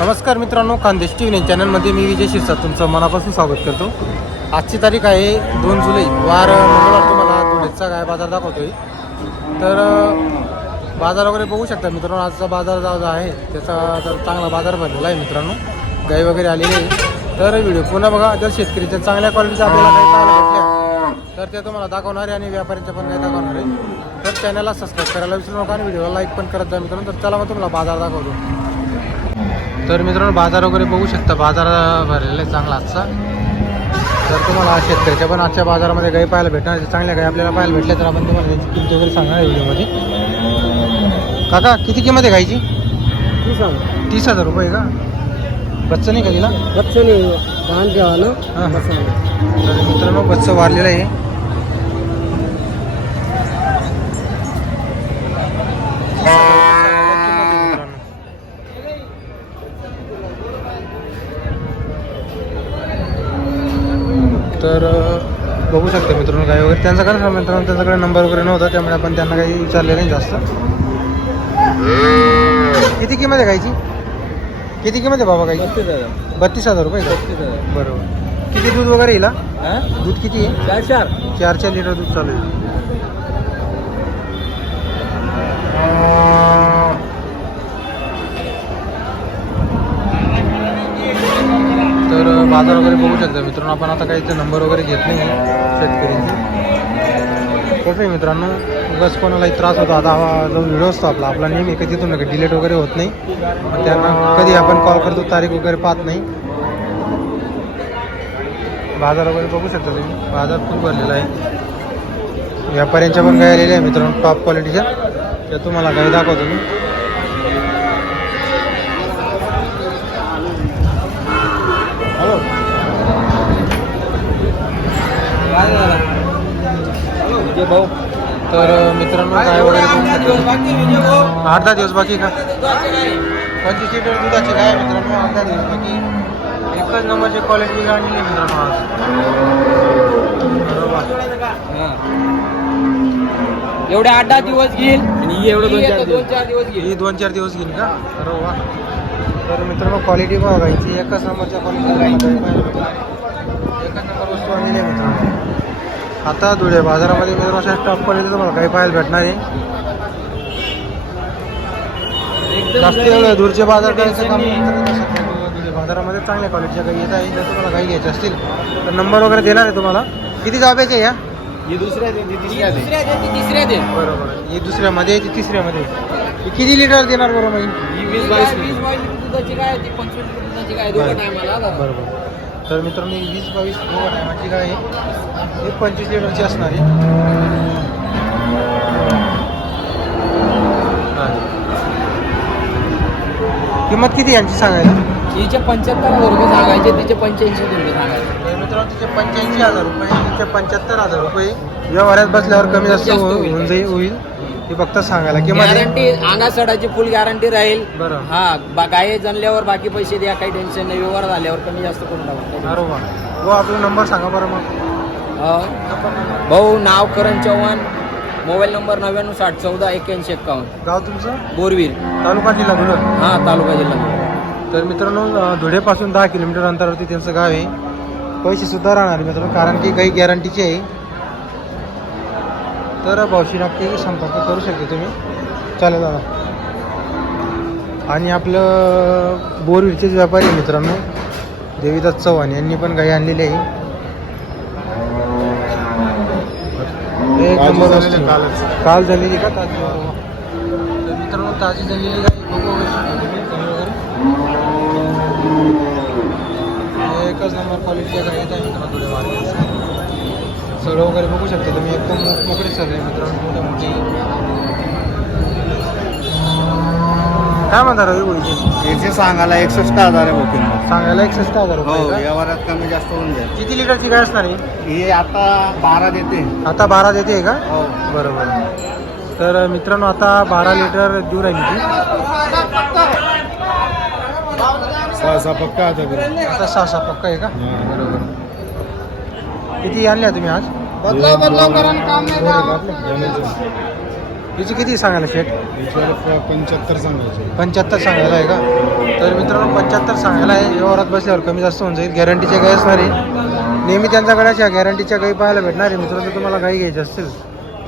नमस्कार मित्रांनो Khandesh T V चॅनलमध्ये मी विजय शिरसाट तुमचं मनापासून स्वागत करतो. आजची तारीख आहे दोन जुलै. वार मंगळवार तुम्हाला धुळेचा गाय बाजार दाखवतोय. तर बाजार वगैरे बघू शकता मित्रांनो आजचा बाजार जो आहे त्याचा तर चांगला बाजार भरलेला आहे मित्रांनो गाई वगैरे आलेली आहे. तर व्हिडिओ पुन्हा बघा जर शेतकरीच्या चांगल्या क्वालिटीचा आपल्याला काही पाहायला भेटल्या तर ते तुम्हाला दाखवणार आहे आणि व्यापाऱ्यांच्या पण काही दाखवणार आहे. तर चॅनलला सबस्क्राईब करायला विसरू नका आणि व्हिडिओला लाईक पण करत जा मित्रांनो. तर चला मग तुम्हाला बाजार दाखवतो. तर मित्रांनो बाजार वगैरे बघू शकता. बाजार भरलेला आहे चांगला आजचा. तर तुम्हाला शेतकऱ्याच्या पण आजच्या बाजारामध्ये गाई पाहायला भेटणार. चांगल्या गाई आपल्याला पाहायला भेटल्या तर आपण तुम्हाला त्याची किंमत वगैरे सांगणार आहे व्हिडिओमध्ये. काका किती किंमत आहे गाईची? तू सांग तीस हजार रुपये का? बच्चं नाही का तिला? बच्चे नाही ना हां तर मित्रांनो बच्चं वारलेलं आहे. त्यांचा काय सांगा मित्रांनो त्यांच्याकडे नंबर वगैरे नव्हता त्यामुळे आपण त्यांना काही विचारले नाही जास्त. किती किंमत आहे गायची किती किंमत आहे बाबा गायची बत्तीस हजार. रुपये बरोबर. किती दूध वगैरे येईल? दूध किती आहे? चार चार. चार चार लिटर दूध चालू आहे. तर बाजार वगैरे बघू शकता मित्रांनो आपण आता काही नंबर वगैरे घेत नाही शेतकऱ्यांचे. कसं आहे मित्रांनो? उगाच कोणालाही त्रास होतो. आता हा जो व्हिडिओ असतो आपला आपला नेहमी कधी तिथून डिलेट वगैरे होत नाही. त्यांना कधी आपण कॉल करतो तारीख वगैरे पाहत नाही. बाजार वगैरे बघू शकता तुम्ही. बाजार खूप भरलेला आहे. व्यापाऱ्यांच्या पण गाय आलेल्या आहे मित्रांनो टॉप क्वालिटीच्या त्या तुम्हाला गाय दाखवतो मी. विजय भाऊ तर मित्रांनो गाय वगैरे आठ दहा दिवस बाकी का? पंचवीस लिटर दुधाची गाय आहे मित्रांनो? आठ दहा दिवस बाकी एकच नंबरची क्वालिटी आणली आहे मित्रांनो आज. बरोबर. एवढे आठ दहा दिवस घेईल आणि एवढं दोन चार दिवस. घेईल. ही दोन चार दिवस घेईल का? वा तर मित्रांनो क्वालिटी बघा गायची एकच नंबरच्या क्वालिटी एकच नंबर वस्तू आणलेली आहे मित्रांनो. आता धुळे बाजारामध्ये मित्रांनो अशा टॉप क्वालिटी तुम्हाला काही पाहायला भेटणार आहे. जास्त दूरचे बाजार करायचं काम धुळे बाजारामध्ये चांगल्या क्वालिटीच्या काही येत आहे. जर तुम्हाला काही घ्यायचे असतील तर नंबर वगैरे देणार आहे तुम्हाला. किती जाब्याचे आहे या? ही दुसऱ्या दे तिसऱ्या दे बरोबर. ही दुसऱ्यामध्ये ती तिसऱ्यामध्ये किती लिटर देणार बरोबर वीस बावीस दुधाची काय पंचवीस दुधाची काय? बरोबर. तर मित्रांनो ही वीस बावीस दोघं टायमाची गाय आहे. ही पंचवीस लिटरची असणार आहे. किंमत किती यांची सांगायला? हिचे पंच्याहत्तर हजार रुपये सांगायचे तिचे पंच्याऐंशी रुपये सांगायचे. तर मित्रांनो तिचे पंच्याऐंशी हजार रुपये तिचे पंच्याहत्तर हजार रुपये व्यवहारात बसल्यावर कमी जास्त होईल. होऊन जाईल होईल. हे फक्त सांगायला आहे. गॅरंटी अंगा सडाची फुल गॅरंटी राहील. बरं. हा बा- गाय जनल्यावर बाकी पैसे द्या काही टेन्शन नाही. व्यवहार झाल्यावर कमी जास्त करून टाकू. बरोबर. हो आपला नंबर सांगा बरं मग. हा. भाऊ नाव करण चव्हाण. मोबाईल नंबर नव्याण्णव साठ चौदा एक्याऐंशी एक्कावन्न. गाव तुमचं? बोरवीर. तालुका जिल्हा धुळं हा तालुका जिल्हा तर मित्रांनो अ, धुळेपासून दहा किलोमीटर अंतरावरती त्यांचं गाव आहे. पैसे सुद्धा राहणार मित्रांनो कारण की काही गॅरंटीची आहे. तर भाऊशी नक्की संपर्क करू शकते तुम्ही. चालेल दादा. आणि आपलं बोरविरचेच व्यापारी आहे मित्रांनो. देवीदास चव्हाण यांनी पण गाई आणलेली आहे. एक नंबर वस्तू. काल झालेली का? ताजी. तर मित्रांनो ताजी झालेली गाई बघू एकच नंबर क्वालिटीच्या गाई आहेत मित्रांनो थोडे मार्केट सगळं वगैरे बघू शकता तुम्ही. एकदम मोक- मोकळे सगळे मित्रांनो मोठे मोठे. काय म्हणता रवी गोळीचे याचे सांगायला एकसष्ट हजार आहे बुकिंग सांगायला एकसष्ट हजार हो रुपये का? व्यवहारात कमी जास्त होऊन जाईल. किती लिटरची गाय असणार आहे ही आता बारा देते. आता बारा देते का? हो. बरोबर. तर मित्रांनो आता बारा लिटर देऊ राहिली ती. सहसा पक्का आता आता सहा सहा पक्का आहे का? बरोबर. किती आणल्या तुम्ही आज? बदलाव बदलाव करा काम का? हिची किती सांगायला शेट? पंच्याहत्तर सांगायचे. पंच्याहत्तर सांगायला आहे का? तर मित्रांनो पंच्याहत्तर सांगायला आहे. व्यवहारात बसल्यावर कमी जास्त होऊन जाईल. गॅरंटीच्या गाई असणार आहे. नेहमी त्यांच्याकडे अशा गॅरंटीच्या गाई पाहायला भेटणार आहे. मित्रांनो तुम्हाला गाई घ्यायची असतील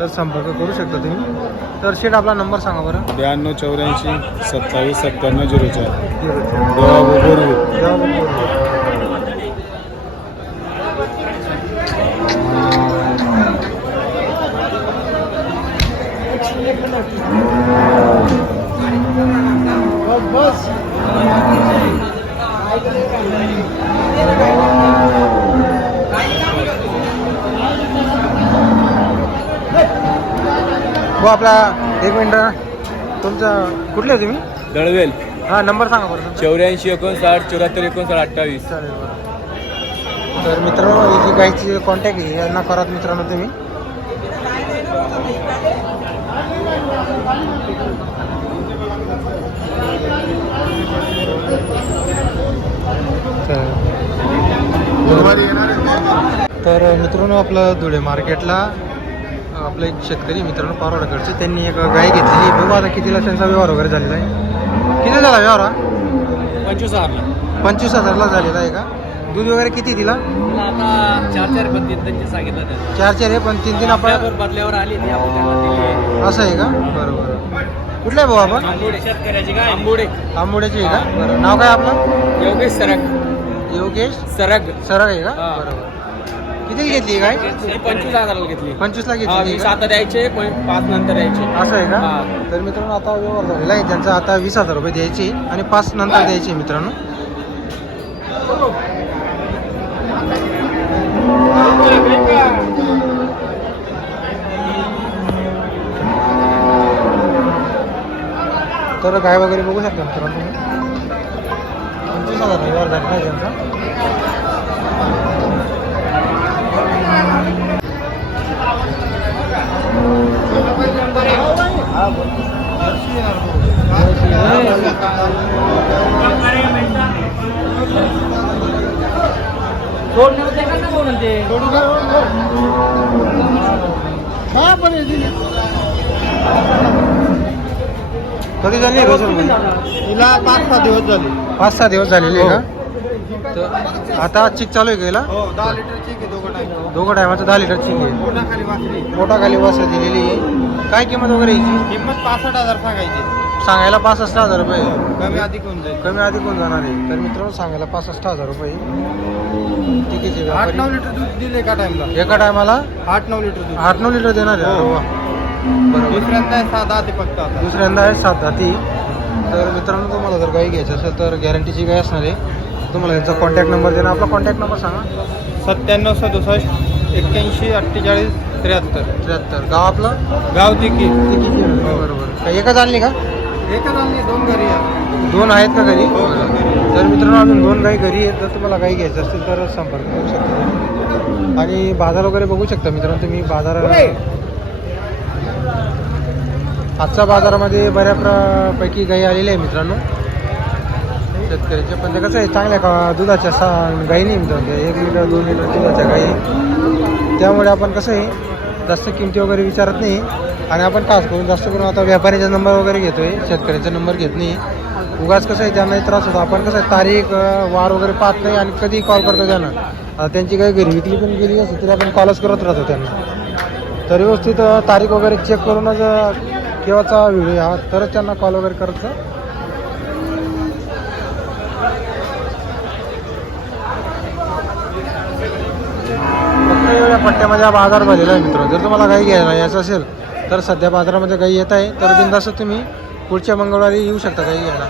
तर संपर्क करू शकता तुम्ही. तर शेट आपला नंबर सांगा बरं. ब्याण्णव चौऱ्याऐंशी सत्तावीस सत्त्याण्णव झिरो चार. झिरो देवा हो आपला एक मिनिट तुमचा कुठले आहे तुम्ही? दळवेल. हां नंबर सांगा बरं तुमचा. चौऱ्याऐंशी एकोणसाठ चौऱ्याहत्तर एकोणसाठ अठ्ठावीस. चालेल बरं. तर मित्रांनो ही जी गायची कॉन्टॅक्ट आहे यांना करा मित्रांनो तुम्ही. तर- तर मित्रांनो आपलं धुळे मार्केटला आपलं एक शेतकरी मित्रांनो पारोडाकडचे त्यांनी एक गाय घेतलेली बघू आता कितीला त्यांचा व्यवहार वगैरे झालेला आहे. किती झाला व्यवहार हा? पंचवीस हजार पंचवीस हजारला झालेला आहे का? दूध वगैरे किती दिला? आता चार चार बंदी त्यांचे सांगितलं त्यांनी. चार चार आहे पण तीन तीन आपण बदल्यावर आली असं आहे का? बरोबर. कुठला आहे भाऊ आपण? आंबोडे शेतकऱ्याची काय आंबोडे. आंबोड्याची आहे का? बरं. नाव काय आपलं? योगेश सरग. योगेश सरग. सरळ आहे का? हा. बरोबर. किती घेतली काय ही पंचवीस हजाराला घेतली. पंचवीसला हा, घेतली वीस का? आता द्यायचे पाच नंतर द्यायचे. असं आहे का? हा. तर मित्रांनो आता व्यवहार झालेला आहे. त्यांचा आता वीस हजार रुपये द्यायचे आणि पाच नंतर द्यायचे मित्रांनो. तर गाय वगैरे बघू शकता मित्रांनो तुम्ही. पंचवीस हजार व्यवहार झाला आहे त्यांचा. हा पण कधी झाली रोज तिला पाच सहा दिवस झाले. पाच सहा दिवस झालेले आहे का? तर आता चिक चालू आहे गेला हो दहा लिटरची की दोघं दोघं टायमाचं दहा लिटर चिक आहे. पूर्ण खाली वाचली मोठा खाली वासर दिलेली आहे. काय किंमत वगैरे यायची किंमत पासष्ट हजार सांगायची. सांगायला पासष्ट हजार रुपये. कमी अधिक होऊन जाईल. कमी अधिक होऊन जाणार आहे. तर मित्रांनो सांगायला पासष्ट हजार रुपये. ठीक आठ आहे. नऊ लिटर दूध दिले एका टाइमला एका टायमाला आठ नऊ लिटर दूध. आठ नऊ लिटर देणार आहे? हो. दुसऱ्यांदा आहे सहा दहा ते फक्त आता. दुसऱ्यांदा आहे सात तर मित्रांनो तुम्हाला जर गाई घ्यायची असेल तर गॅरंटीची गाय असणार आहे? तुम्हाला यांचा कॉन्टॅक्ट नंबर देणार. आपला कॉन्टॅक्ट नंबर सांगा. सत्त्याण्णव सदुसष्ट एक्क्याऐंशी अठ्ठेचाळीस त्र्याहत्तर. त्र्याहत्तर. गाव आपलं? गाव दिकी ते किती आहे? बरोबर. काय एकच आणली का? एकच आणली दोन घरी आहे. दोन आहेत का घरी? हो, दोन घरी. तर मित्रांनो अजून दोन गाई घरी आहेत. जर तुम्हाला गाई घ्यायचं असतील तर संपर्क करू शकता. आणि बाजार वगैरे बघू शकता मित्रांनो तुम्ही. बाजार आजच्या बाजारामध्ये बऱ्याच पैकी गाई आलेल्या आहे मित्रांनो. शेतकऱ्याचे पण ते कसं आहे चांगल्या का? दुधाच्या सा गाई नाही मित्रांनो एक लिटर दोन लिटर दुधाच्या गाई त्यामुळे आपण कसं आहे जास्त किमती वगैरे विचारत नाही. आणि आपण खास करून जास्त करून आता व्यापाऱ्याचा नंबर वगैरे घेतो आहे शेतकऱ्याचा नंबर घेत नाही. उगाच कसं आहे त्यांनाही त्रास होतो आपण कसं आहे तारीख वार वगैरे पाहत नाही आणि कधी कॉल करतो त्यांना. आता त्यांची काही घरी विकली पण गेली असते तरी आपण कॉलच करत राहतो त्यांना. तर व्यवस्थित तारीख वगैरे चेक करूनच अं, केव्हाचा व्हिडिओ हा. तरच त्यांना कॉल वगैरे करत फक्त एवढ्या पट्ट्यामध्ये हा बाजार भरलेला आहे मित्र जर तुम्हाला काही घ्यायला यायचं असेल तर सध्या बाजारामध्ये काही येत आहे तर बिंदास तुम्ही पुढच्या मंगळवारी येऊ शकता काही घ्यायला.